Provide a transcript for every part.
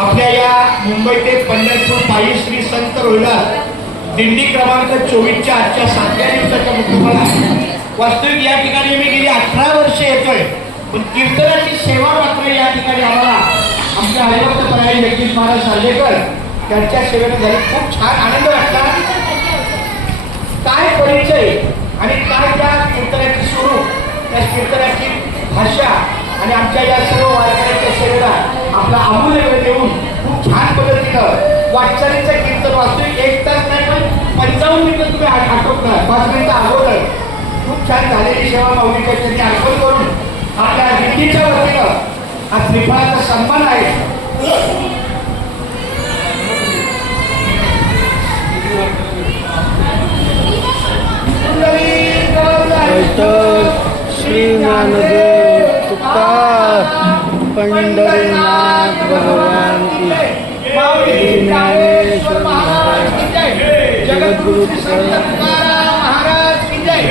आपल्या या मुंबई ते पंढरपूर पायी श्री संत रोहिदास दिंडी क्रमांक 24च्या आजच्या 7व्या दिवसाच्या मुक्कामाला वास्तविक या ठिकाणी मी गेली 18 वर्षे येतोय, पण कीर्तनाची सेवा मात्र या ठिकाणी आम्हाला आमच्या हरिभक्त परायण जगदीश महाराज सार्जेकर त्यांच्या सेवेने झाली. खूप छान आनंद वाटला. काय परिचय आणि काय त्या कीर्तनाची स्वरूप, त्या कीर्तनाची भाषा आणि आमच्या या सर्व वारकऱ्यांच्या सेवेला आपला अमूल्य वेळ देऊन खूप छान पद्धतीनं वाटचालीचं कीर्तन वास्तविक 1 तास नाही पण 55 मिनिटं तुम्ही आटोपणार. 5 मिनिटं अगोदर खूप छान झालेली सेवा माऊलीच्या त्यांनी आठवण करून आपल्या दिंडीच्या वतीनं हा त्रिफळाचा सन्मान आहे. श्री ज्ञानदेव तुकार पंढरीनाथ भगवान की ज्ञानेश्वर महाराज की जय, जगद्गुरु संत तुकाराम महाराज की जय,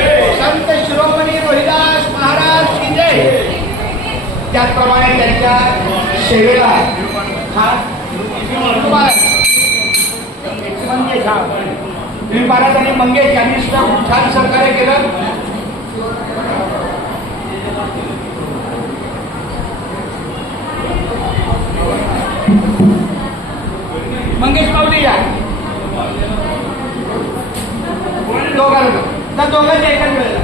संत शिरोमणी रोहिदास महाराज की जय. त्याचप्रमाणे त्यांच्या सेवेला हा महाराज आणि मंगेश यांनी सुद्धा खूप छान सहकार्य केलं. मंगेश पावले या दोघांच्या एकाच वेळेला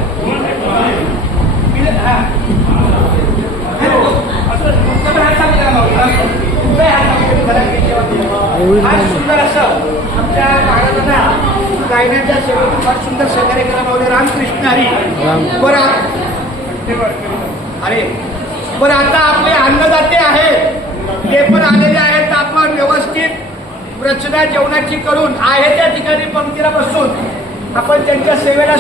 सुंदर असं आमच्या महाराजांना गायनाच्या सेवेतून फार सुंदर सहकार्य केला मावले. रामकृष्ण हरी. बरं अरे बरं, आता आपले अन्नदाते आहेत ते पण आलेले आहेत. आपण व्यवस्थित रचना जेवणाची करून आहे त्या ठिकाणी पंक्तीला बसून आपण त्यांच्या सेवेला